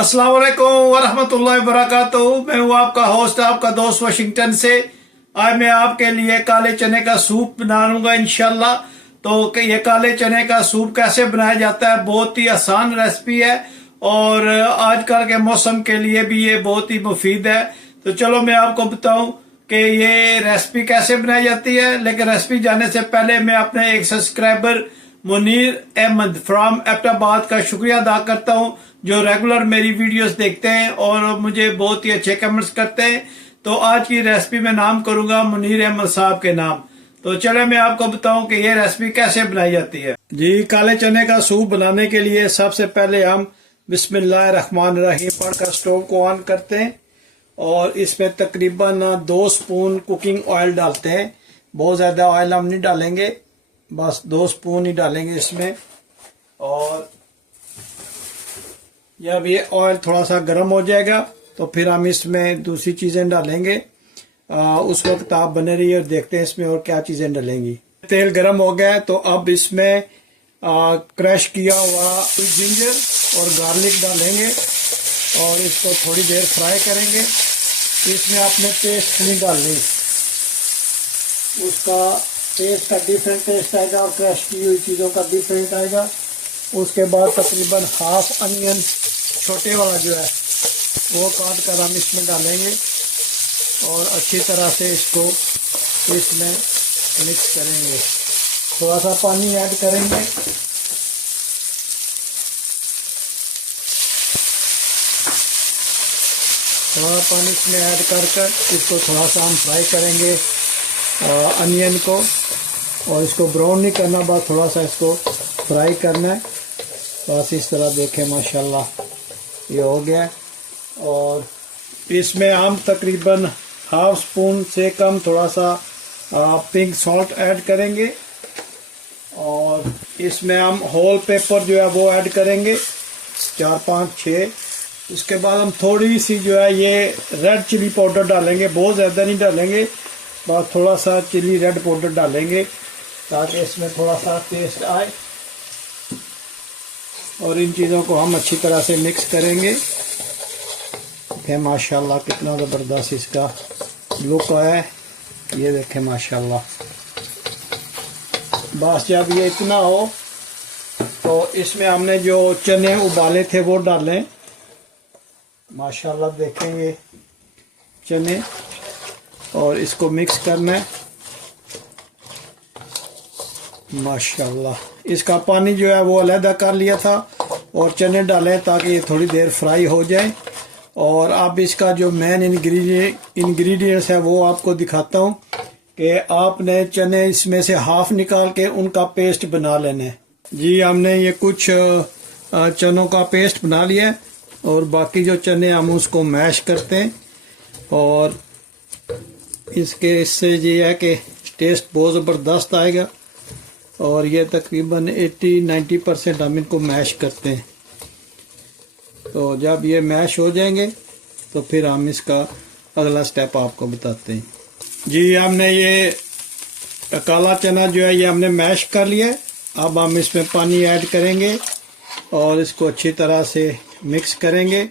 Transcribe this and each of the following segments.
अस्सलाम वालेकुम वरहमतुल्लाहि वबरकातुहू। मैं हूँ आपका होस्ट, आपका दोस्त वाशिंगटन से। आज मैं आपके लिए काले चने का सूप बनाऊंगा इंशाल्लाह। तो ये काले चने का सूप कैसे बनाया जाता है, बहुत ही आसान रेसिपी है और आजकल के मौसम के लिए भी ये बहुत ही मुफीद है। तो चलो मैं आपको बताऊं कि ये रेसिपी कैसे बनाई जाती है। लेकिन रेसिपी जानने से पहले मैं अपने एक सब्सक्राइबर मुनीर अहमद फ्रॉम एबटाबाद का शुक्रिया अदा करता हूं, जो रेगुलर मेरी वीडियोस देखते हैं और मुझे बहुत ही अच्छे कमेंट्स करते हैं। तो आज की रेसिपी में नाम करूंगा मुनीर अहमद साहब के नाम। तो चले मैं आपको बताऊं कि ये रेसिपी कैसे बनाई जाती है। जी, काले चने का सूप बनाने के लिए सबसे पहले हम बिस्मिल्लाहिर्रहमानिर्रहीम पढ़कर स्टोव को ऑन करते हैं और इसमें तकरीबन 2 स्पून कुकिंग ऑयल डालते हैं। बहुत ज़्यादा ऑयल हम नहीं डालेंगे, बस 2 स्पून ही डालेंगे इसमें। और जब ये ऑयल थोड़ा सा गर्म हो जाएगा तो फिर हम इसमें दूसरी चीज़ें डालेंगे। उस वक्त आप बने रहिए और देखते हैं इसमें और क्या चीज़ें डालेंगी। तेल गर्म हो गया है तो अब इसमें क्रश किया हुआ जिंजर और गार्लिक डालेंगे और इसको थोड़ी देर फ्राई करेंगे। इसमें आपने पेस्ट नहीं डालनी, उसका टेस्ट का डिफरेंट टेस्ट आएगा और क्रश की हुई चीज़ों का डिफरेंट आएगा। उसके बाद तकरीबन हाफ अनियन छोटे वाला जो है वो काट कर हम इसमें डालेंगे और अच्छी तरह से इसको इसमें मिक्स करेंगे। थोड़ा सा पानी ऐड करेंगे। थोड़ा पानी इसमें ऐड कर इसको थोड़ा सा हम फ्राई करेंगे अनियन को, और इसको ब्राउन नहीं करना, बस थोड़ा सा इसको फ्राई करना है। बस इस तरह देखें माशाल्लाह ये हो गया। और इसमें हम तकरीबन हाफ स्पून से कम थोड़ा सा पिंक सॉल्ट ऐड करेंगे और इसमें हम होल पेपर जो है वो ऐड करेंगे 4, 5, 6। उसके बाद हम थोड़ी सी जो है ये रेड चिली पाउडर डालेंगे, बहुत ज़्यादा नहीं डालेंगे, बस थोड़ा सा चिली रेड पाउडर डालेंगे ताकि इसमें थोड़ा सा टेस्ट आए। और इन चीज़ों को हम अच्छी तरह से मिक्स करेंगे। देखें माशाल्लाह कितना ज़बरदस्त इसका लुक है, ये देखें माशाल्लाह। बस जब ये इतना हो तो इसमें हमने जो चने उबाले थे वो डालें। माशाल्लाह देखेंगे चने, और इसको मिक्स करना है माशाल्लाह। इसका पानी जो है वो अलहदा कर लिया था और चने डालें ताकि ये थोड़ी देर फ्राई हो जाए। और अब इसका जो मेन इंग्रेडिएंट्स है वो आपको दिखाता हूँ कि आपने चने इसमें से हाफ निकाल के उनका पेस्ट बना लेना है। जी, हमने ये कुछ चनों का पेस्ट बना लिया है और बाकी जो चने हम उसको मैश करते हैं और इससे ये है कि टेस्ट बहुत ज़बरदस्त आएगा। और ये तकरीबन 80-90% हम इनको मैश करते हैं। तो जब ये मैश हो जाएंगे तो फिर हम इसका अगला स्टेप आपको बताते हैं। जी, हमने ये काला चना जो है ये हमने मैश कर लिया है। अब हम इसमें पानी ऐड करेंगे और इसको अच्छी तरह से मिक्स करेंगे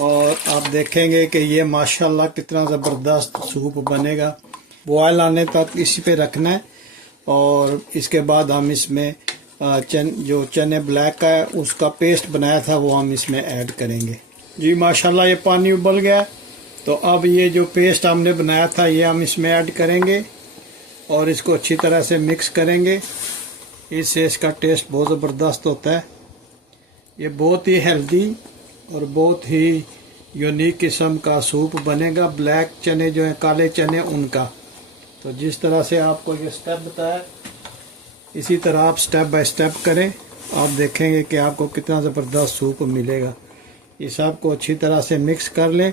और आप देखेंगे कि ये माशाल्लाह कितना ज़बरदस्त सूप बनेगा। बॉयल आने तक इसी पे रखना है और इसके बाद हम इसमें जो चने ब्लैक का है उसका पेस्ट बनाया था वो हम इसमें ऐड करेंगे। जी माशाल्लाह ये पानी उबल गया। तो अब ये जो पेस्ट हमने बनाया था ये हम इसमें ऐड करेंगे और इसको अच्छी तरह से मिक्स करेंगे। इससे इसका टेस्ट बहुत ज़बरदस्त होता है। ये बहुत ही हेल्दी और बहुत ही यूनिक किस्म का सूप बनेगा। ब्लैक चने जो हैं, काले चने, उनका। तो जिस तरह से आपको ये स्टेप बताया इसी तरह आप स्टेप बाय स्टेप करें, आप देखेंगे कि आपको कितना ज़बरदस्त सूप मिलेगा। इस सब को अच्छी तरह से मिक्स कर लें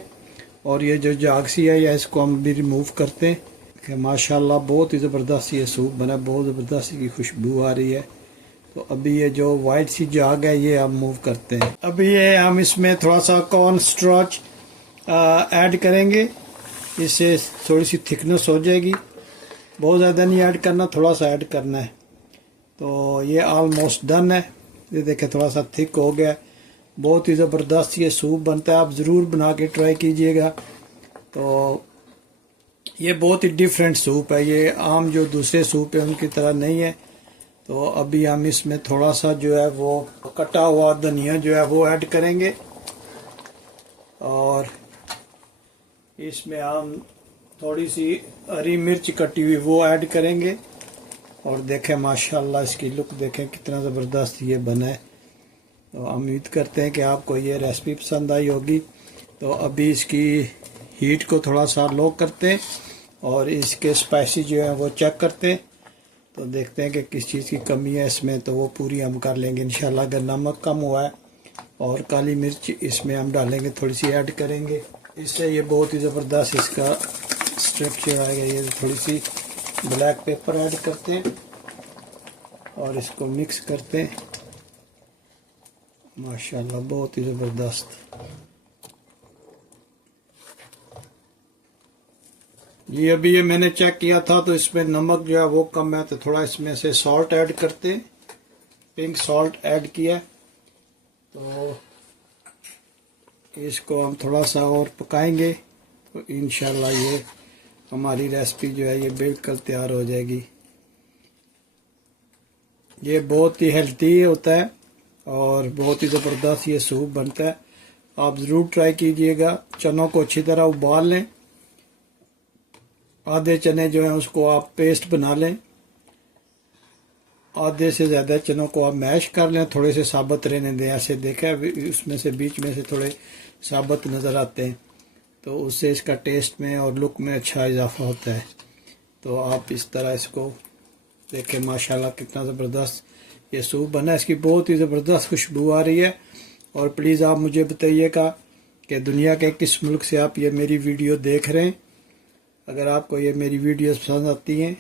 और ये जो जागसी है या इसको हम भी रिमूव करते हैं कि माशाल्लाह बहुत ही ज़बरदस्त ये सूप बना, बहुत ज़बरदस्त की खुशबू आ रही है। तो अभी ये जो वाइट सी जाग है ये हम मूव करते हैं। अभी ये हम इसमें थोड़ा सा कॉर्न स्टार्च ऐड करेंगे, इससे थोड़ी सी थिकनेस हो जाएगी। बहुत ज़्यादा नहीं ऐड करना, थोड़ा सा ऐड करना है। तो ये ऑलमोस्ट डन है। ये देखें थोड़ा सा थिक हो गया, बहुत ही ज़बरदस्त ये सूप बनता है, आप ज़रूर बना के ट्राई कीजिएगा। तो ये बहुत ही डिफरेंट सूप है, ये आम जो दूसरे सूप है उनकी तरह नहीं है। तो अभी हम इसमें थोड़ा सा जो है वो कटा हुआ धनिया जो है वो ऐड करेंगे और इसमें हम थोड़ी सी हरी मिर्च कटी हुई वो ऐड करेंगे। और देखें माशाल्लाह इसकी लुक देखें कितना ज़बरदस्त ये बना है। तो उम्मीद करते हैं कि आपको ये रेसिपी पसंद आई होगी। तो अभी इसकी हीट को थोड़ा सा लो करते हैं और इसके स्पाइसी जो है वो चेक करते हैं। तो देखते हैं कि किस चीज़ की कमी है इसमें, तो वो पूरी हम कर लेंगे इंशाल्लाह। अगर नमक कम हुआ है और काली मिर्च इसमें हम डालेंगे, थोड़ी सी ऐड करेंगे, इससे ये बहुत ही ज़बरदस्त इसका स्ट्रक्चर आएगा। ये थोड़ी सी ब्लैक पेपर ऐड करते हैं और इसको मिक्स करते हैं। माशाल्लाह बहुत ही ज़बरदस्त। ये अभी ये मैंने चेक किया था तो इसमें नमक जो है वो कम है, तो थोड़ा इसमें से सॉल्ट ऐड करते हैं। पिंक सॉल्ट ऐड किया, तो इसको हम थोड़ा सा और पकाएंगे तो इंशाल्लाह ये हमारी रेसिपी जो है ये बिल्कुल तैयार हो जाएगी। ये बहुत ही हेल्थी होता है और बहुत ही ज़बरदस्त ये सूप बनता है, आप ज़रूर ट्राई कीजिएगा। चनों को अच्छी तरह उबाल लें, आधे चने जो हैं उसको आप पेस्ट बना लें, आधे से ज़्यादा चनों को आप मैश कर लें, थोड़े से साबुत रहने दें। ऐसे देखा उसमें से बीच में से थोड़े साबुत नज़र आते हैं, तो उससे इसका टेस्ट में और लुक में अच्छा इजाफा होता है। तो आप इस तरह इसको देखें माशाल्लाह कितना ज़बरदस्त ये सूप बना है, इसकी बहुत ही ज़बरदस्त खुशबू आ रही है। और प्लीज़ आप मुझे बताइएगा कि दुनिया के किस मुल्क से आप ये मेरी वीडियो देख रहे हैं। अगर आपको ये मेरी वीडियोस पसंद आती हैं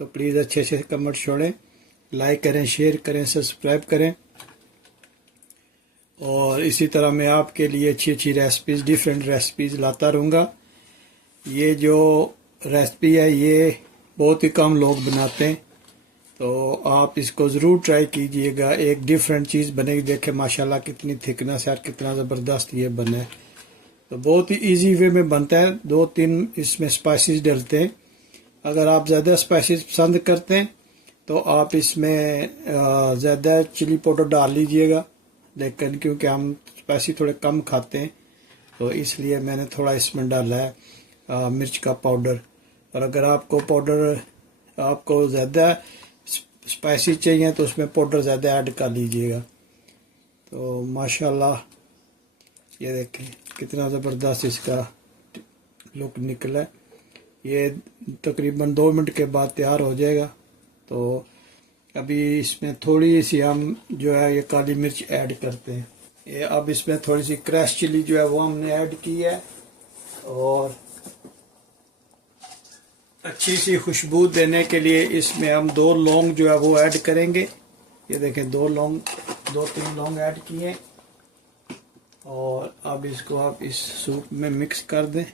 तो प्लीज़ अच्छे से कमेंट छोड़ें, लाइक करें, शेयर करें, सब्सक्राइब करें। और इसी तरह मैं आपके लिए अच्छी अच्छी रेसिपीज़, डिफरेंट रेसिपीज़ लाता रहूँगा। ये जो रेसिपी है ये बहुत ही कम लोग बनाते हैं, तो आप इसको ज़रूर ट्राई कीजिएगा। एक डिफरेंट चीज़ बनेगी। देखें माशाल्लाह कितनी थिकनेस है, कितना ज़बरदस्त ये बना है। तो बहुत ही इजी वे में बनता है। 2-3 इसमें स्पाइसेस डलते हैं। अगर आप ज़्यादा स्पाइसेस पसंद करते हैं तो आप इसमें ज़्यादा चिली पाउडर डाल लीजिएगा, लेकिन क्योंकि हम स्पाइसी थोड़े कम खाते हैं तो इसलिए मैंने थोड़ा इसमें डाला है मिर्च का पाउडर। और अगर आपको पाउडर आपको ज़्यादा स्पाइसी चाहिए तो उसमें पाउडर ज़्यादा ऐड कर लीजिएगा। तो माशाल्लाह ये देखें कितना ज़बरदस्त इसका लुक निकला है। ये तकरीबन 2 मिनट के बाद तैयार हो जाएगा। तो अभी इसमें थोड़ी सी हम जो है ये काली मिर्च ऐड करते हैं। ये अब इसमें थोड़ी सी क्रश चिली जो है वो हमने ऐड की है और अच्छी सी खुशबू देने के लिए इसमें हम 2 लौंग जो है वो ऐड करेंगे। ये देखें 2-3 लौंग ऐड किए और अब इसको आप इस सूप में मिक्स कर दें।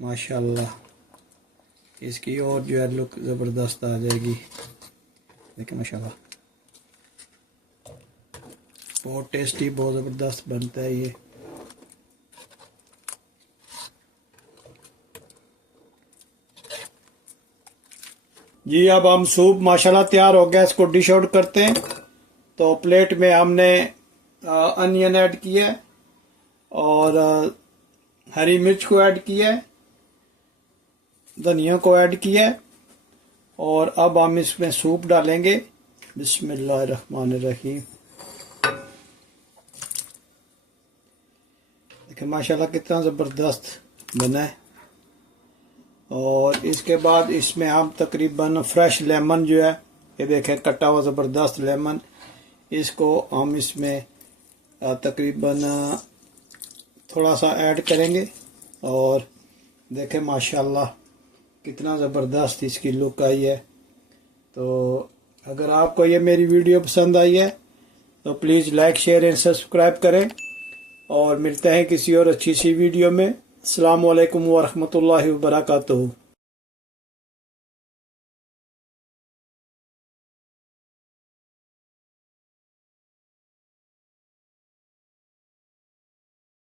माशाल्लाह इसकी और जो है लुक ज़बरदस्त आ जाएगी। देखें माशाल्लाह बहुत टेस्टी, बहुत ज़बरदस्त बनता है ये। जी अब हम सूप माशाल्लाह तैयार हो गया, इसको डिश आउट करते हैं। तो प्लेट में हमने अनियन ऐड किया है और हरी मिर्च को ऐड किया है, धनिया को ऐड किया है और अब हम इसमें सूप डालेंगे। बिस्मिल्लाहिर्रहमानिर्रहीम। देखिए माशाल्लाह कितना ज़बरदस्त बना है। और इसके बाद इसमें हम तकरीबन फ्रेश लेमन जो है ये देखें कटा हुआ ज़बरदस्त लेमन, इसको हम इसमें तकरीबन थोड़ा सा ऐड करेंगे और देखें माशाल्लाह कितना ज़बरदस्त इसकी लुक आई है। तो अगर आपको ये मेरी वीडियो पसंद आई है तो please like, share and subscribe करें और मिलते हैं किसी और अच्छी सी वीडियो में। अस्सलामु अलैकुम व रहमतुल्लाहि व बरकातुहू।